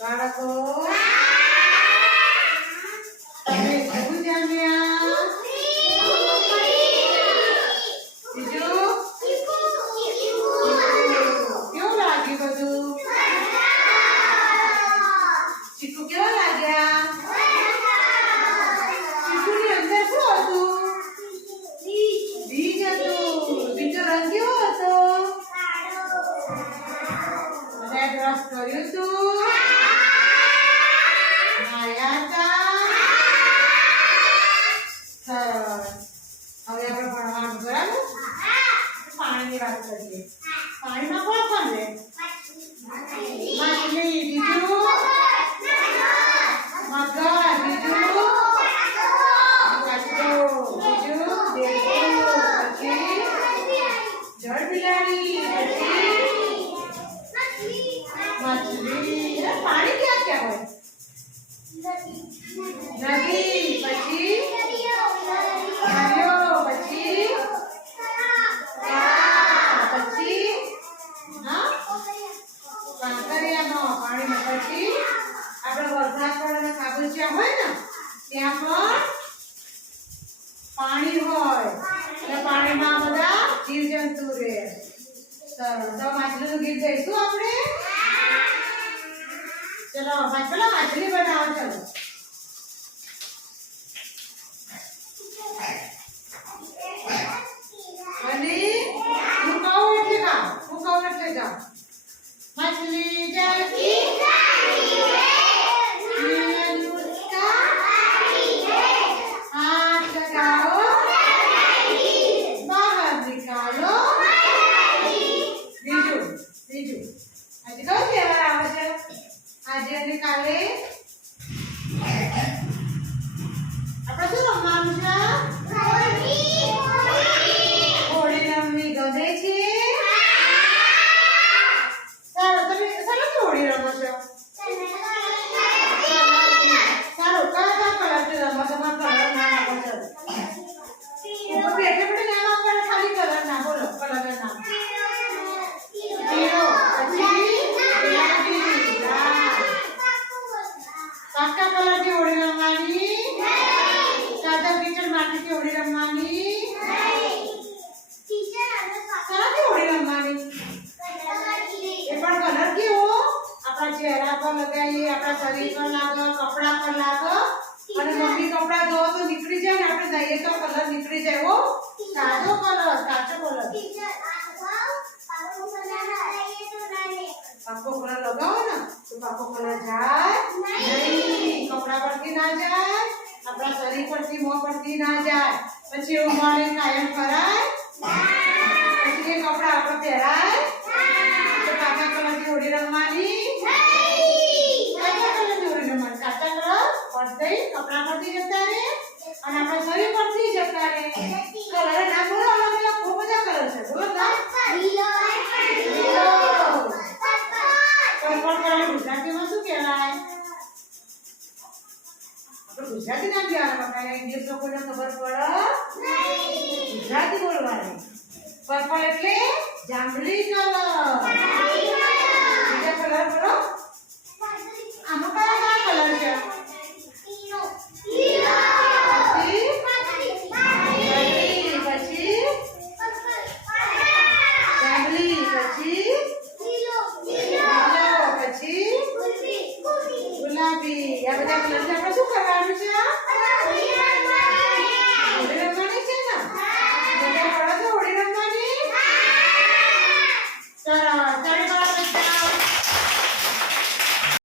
બાળકો તમે શું જમ્યા? બીજું કેવું લાગ્યું બધું? ચીકુ કેવા લાગ્યા? ચીકુની અંદર શું હતું? બીજ હતું. બીજો રંગ કેવો હતો? અને બ્રશ કર્યું હતું? નાયા હતા? સરસ. હવે આપણે ભણવાનું બરાબર? પાણીની વાત કરીએ. પાણીમાં કોણ કોણ રહે? માછલી. બીજું મગર. બીજું કાચબો. બીજું દેડકું. પછી જળ બિલાડી. પછી માછલી. પાણી ક્યાં ક્યાં હોય? નદી. પછી દરિયો. પછી પછી કાંકરિયામાં પાણીમાં. પછી આપણે વરસાદ પડે અને ખાબોચિયા હોય ને ત્યાં પણ પાણી હોય એટલે પાણીમાં બધા જીવજંતુ રહે. સરસ. તો માછલીનું ગીત ગાઈશું આપણે. ચલો પેલા માછલી બનાવો. ચલો અને હું કહું એટલે ગાઓ. હું કહું એટલે ગાઓ. મછલી જલ્દી हाथ लगाओ बाहर निकालो. બીજું આજે કયો તહેવાર આવે છે? આજે અને કાલે આપણે શું રમવાનું છે? હોળી રમવી ગમે છે? સારું. તમે શેનાથી હોળી રમો છો? સારું. કયા કલરથી રમો? તમારા કલર નામ આપો. ચાલો ઉપર બેઠે બેઠે નામ આપો. ખાલી કલર ના બોલો. કલર નામ લીલો. પછી ગુલાબી. લાલ. કાચા કલરથી હોળી રમવાની? કાચા ટીચર માટીથી હોળી રમવાની? શાનાથી હોળી રમવાની? એ પણ કલર કેવો? આપણા ચહેરા પર લગાવીએ, આપણા શરીર પર લાગો, કપડા પર લાગો. અને મમ્મી કપડા ધોવો તો નીકળી જાય ને આપણે દઈએ તો કલર નીકળી જાય. એવો સાદો કલર, કાચો કલર. પાકો કલર લગાવો ને તો પાકો કલર જાય નહીં. કપડા પરથી ના જાય, આપણા શરીર પરથી, મોં પરથી ના જાય. પછી એવું મળે કાયમ કરાય? પછી એ કપડા આપણે પહેરાય તો કાચા કલરથી હોળી રમવાની? કાચા કલરથી હોળી રમવાની. કાચા કલર પરથી કપડા પરથી જતા રહે અને આપણા શરીર પરથી જતા રહે. કલર ના બોલો. અલગ અલગ બહુ બધા કલર છે. બોલો ગુજરાતીમાં શું કહેવાય? આપણે ગુજરાતી ના કહેવાય. ઇંગ્લિશ લોકોને ખબર પડે નહીં. ગુજરાતી બોલવાની. પર્પલ એટલે જાંબલી કલર. બીજા કલર બોલો. આમાં કયા કલર છે? પછી જાંબલી. પછી ગુલાબી. આ બધા કલર છે. આપણે